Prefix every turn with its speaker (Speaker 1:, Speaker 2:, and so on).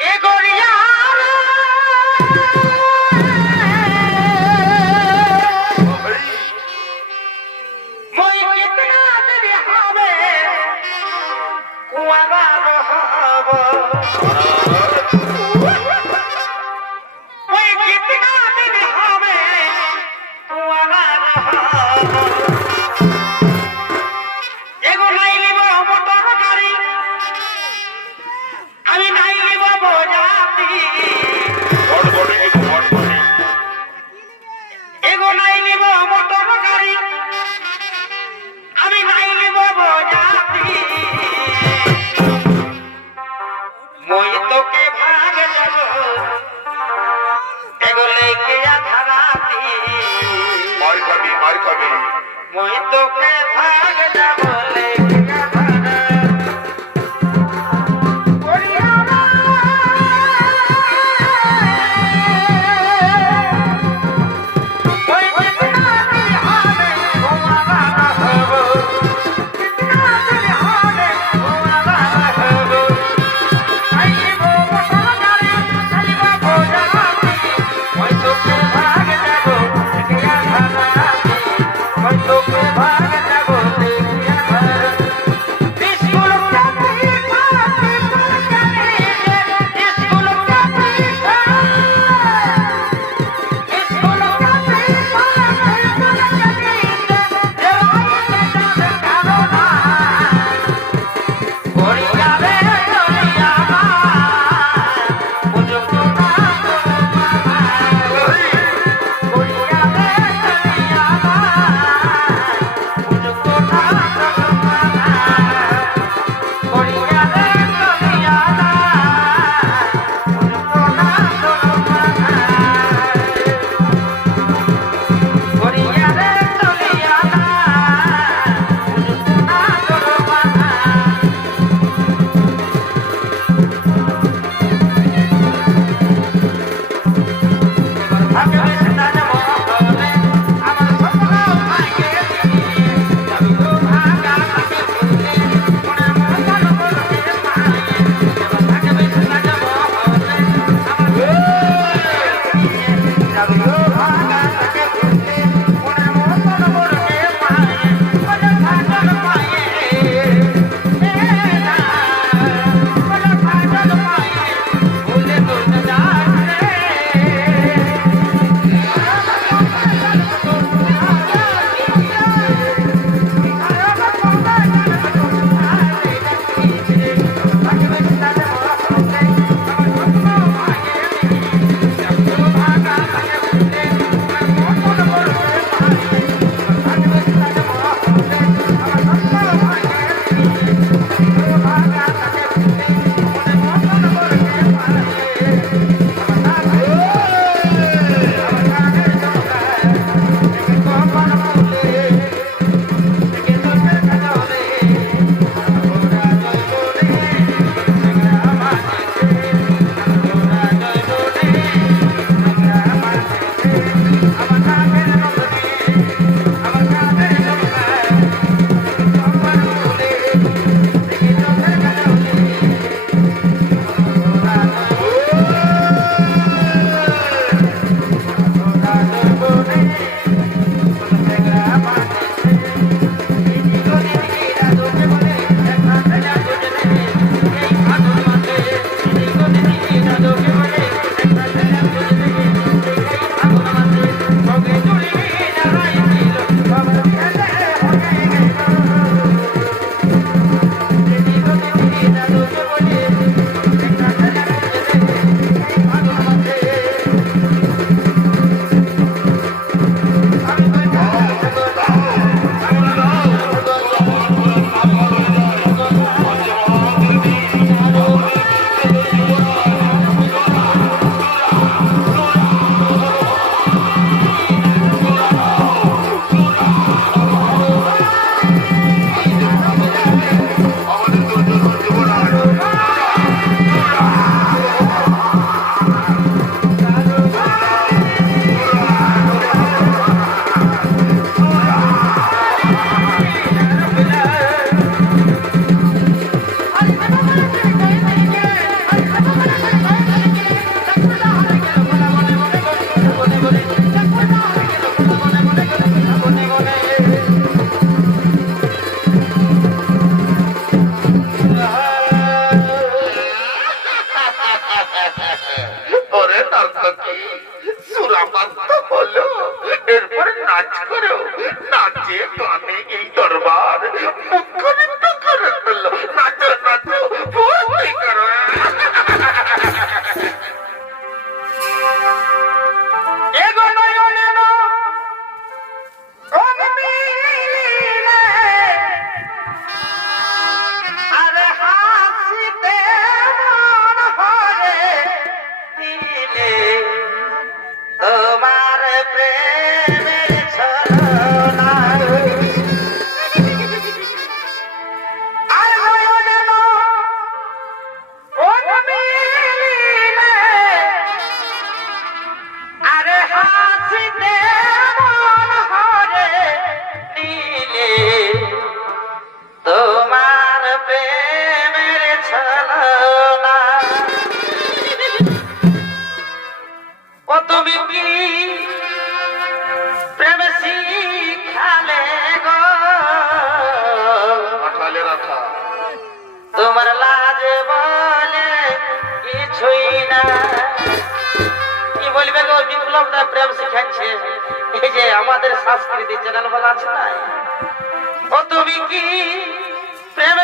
Speaker 1: এ গড়িয়া মই কিতনা দেরি হবে কুয়ারা নিব মোটর গাড়ি আমি নাই নিব বোঝাতি মই তোকে ভাগ যাব এগো লেকে আধারাতি? মই তোকে ভাগ বিপ্লব না প্রেম শিখাচ্ছে এই যে আমাদের সংস্কৃতি চ্যানেল বলা আছে না? ও তুমি কি প্রেম